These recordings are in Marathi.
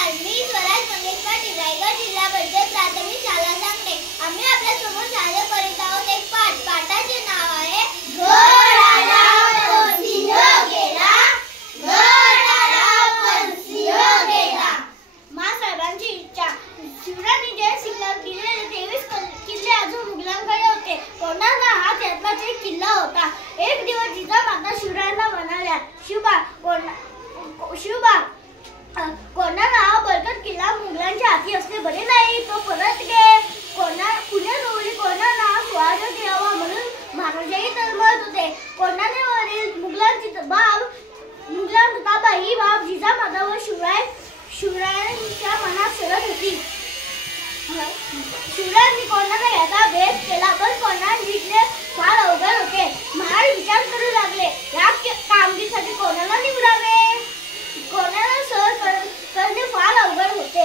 नमस्कार, मी स्वराज मंगेश पाटील, रायगड जिल्हा परिषद प्राथमिक शाळा सांगते. आम्ही आपल्या समोर सादर करीत आहोत एक पाठ. पाठाचे नाव आहे घोडाला पंछीयो गेला, घोडाला पंछीयो गेला. माँसाहेबांची इच्छा. शिवरायांनी जे सिग्नल दिलेले 23 किल्ले अजून मुघलांकडे होते. कोणाला हा त्यातलाच एक किल्ला होता. एक दिवस जिजामाता शिवरायांना म्हणाल्या, शिवबा कोणाला हा बळकट किल्ला मुघलांच्या हाती असले बरे नाही, तो परत घे. पुण्याजवळी कोणाला स्वागत द्यावा म्हणून महाराजाही तळमळत होते. कोणाने वरील मुघलांची ताबा ही बाब जिजामाता व शिवरायांच्या मनात सरत होती. शिवरायांनी कोणाला याचा भेद केला, पण कोणाला जिंकणे फार अवघड होते. महाराज विचार करू लागले, या कामगिरीसाठी कोणाला निवडावे, कोणाला सहन करणे फार अवघड होते.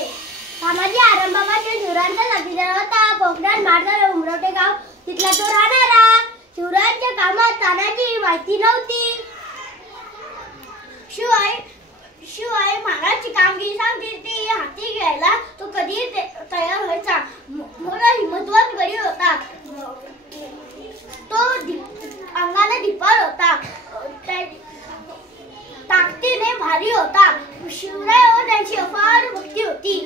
कामाची आरंभाचे शिवरायांचा नदीजवळ होता. कोकणात मारणारा उमरवटे गाव, तिथला तो राहणारा. शिवरायांच्या कामात तानाची माहिती नव्हती. शिवाय महाराजची कामगिरी सांगतील ती हाती घ्यायला तो कधी तयार व्हायचा. मोठा हिंमतवान गडी होता. तो अंगाने धिप्पाड होता, ताकदीने भारी होता. शिवरायावर त्यांची अफाट भक्ती होती.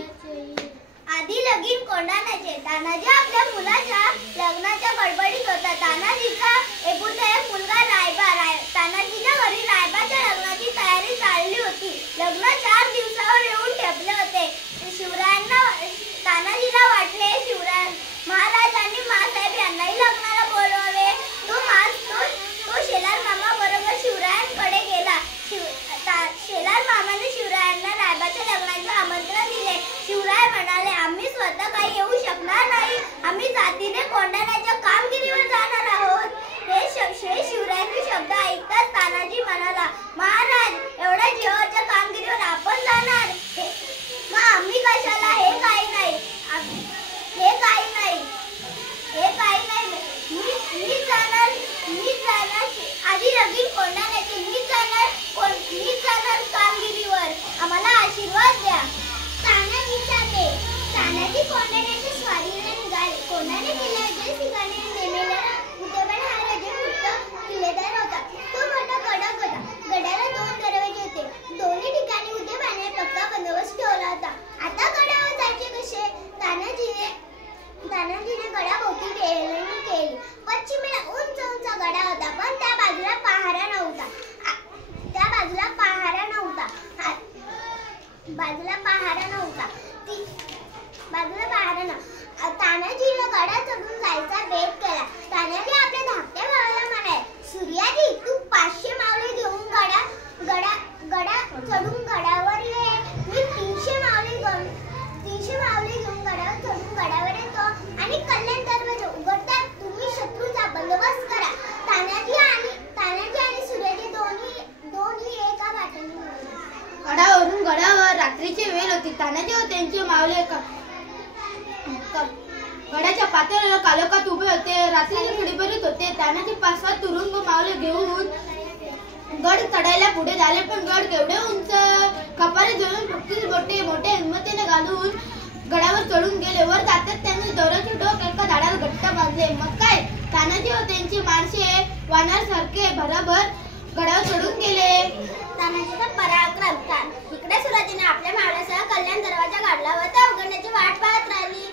आधी लगीन कोंढाण्याचे. तानाजी आपल्या मुलाच्या लग्नाच्या गडबडीत होता. तानाजीचा एकुलता एक मुलगा रायबा. तानाजीच्या घरी रायबाच्या लग्नाची तयारी चालली होती. लग्न 4 दिवसावर येऊन ठेपले होते. तानाजीला वाटले महाराजांनी माँसाहेब यांनाही लग्नाला बोलवावे. तो शेलार मामा बरोबर शिवरायांकडे गेला. शेलार मामाने शिवरायांना रायबाच्या लग्नाचे आमंत्रण दिले. शिवराय म्हणाले, आम्ही स्वतः काही येऊ शकणार नाही, आम्ही जातीने कोंढाण्याच्या कामगिरीवर जाणार आहोत. हे शिवरायांचे शब्द ऐकताच तानाजी म्हणाला, महाराज, एवढ्या जीवाच्या कामगिरीवर आपण जाणार, मग आम्ही कशाला? हे काही नाही. मीच जाणार. आधी लगीन कोंढाण्याचे. मीच जाणार कामगिरीवर. आम्हाला आशीर्वाद द्या. तानाजी कोंढाण्याच्या स्वारीला निघाले. कोंढाणे किल्ल्याच्या ठिकाणी नेलेला उदयबान हा राजपुत्र किल्लेदार होता. तो मोठा गड होता. गडाला 2 दरवाजे होते. दोन्ही ठिकाणी उदयबाने पक्का बंदोबस्त ठेवला होता. आता गडावर जायचे कसे? तानाजीने गडाभोवती रेलणी केली. पश्चिमेला उंच गडा होता, पण त्या बाजूला पहारा नव्हता. तानाजीने गडा चढून जायचा बेत केला. तानाजी आपल्या धाकट्या भावाला म्हणाले, सूर्याजी, तू 500 मावळे घेऊन गडा चढून गडावर ये. मी 300 मावळे घेऊन गडावर चढून गडावर येतो आणि कल्याण दरवाजा उघडतात. तुम्ही शत्रूचा बंदोबस्त करा. तानाजी आणि सूर्याजी दोन्ही एका वाटेने गडावरून गडावर रात्रीची वेळ होती. तानाजी व त्यांचे मावळे गडाच्या पातळीवर कालोखात उभे होते. रात्रीचे फडीभरीत होते. तानाजी 5-7 तुरुंग मावळे घेऊन गड चढायला पुढे झाले, पण गड केवढे उंच. कपारी जळून फक्त मोठ्या हिंमतीने घालून गडावर चढून गेले. वर जातात त्यांनी दोऱ्याचे टोक एका झाडाला घट्ट बांधले. मग काय, तानाजी व त्यांची माणसे वानरासारखे भराभर गडावर चढून गेले. तानाजीचा पराक्रम. इकडे सुरुवातीने आपल्या मावळ्यासह कल्याण दरवाजा काढला व त्या उघडण्याची वाट पाहत राहिली.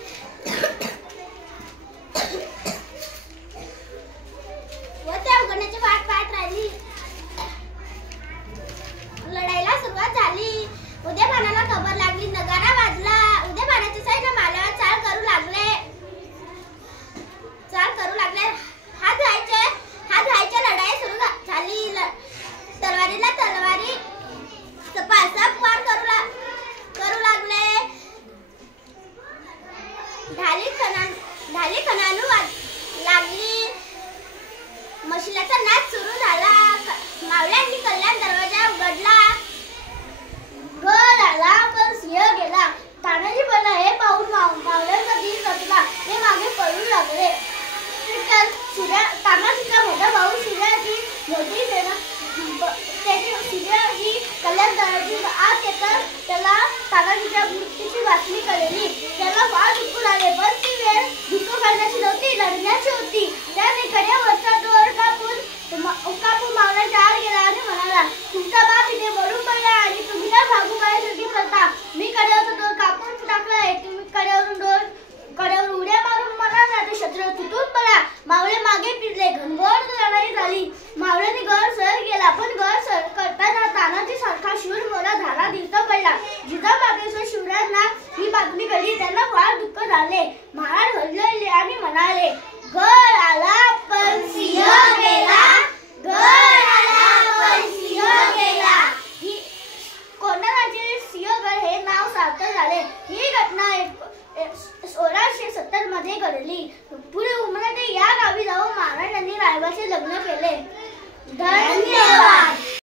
लढाईला सुरुवात झाली. उदयभानाला खबर लागली. नगारा वाजला. उदयभानाच्या सैन्य माल्यावर चाल करू लागले. हात घ्यायच्या लढाई सुरू झाली. तलवारीला तलवार झाली. त्यांना फार दुःख झाले. महाराज हसले आणि म्हणाले, गड आला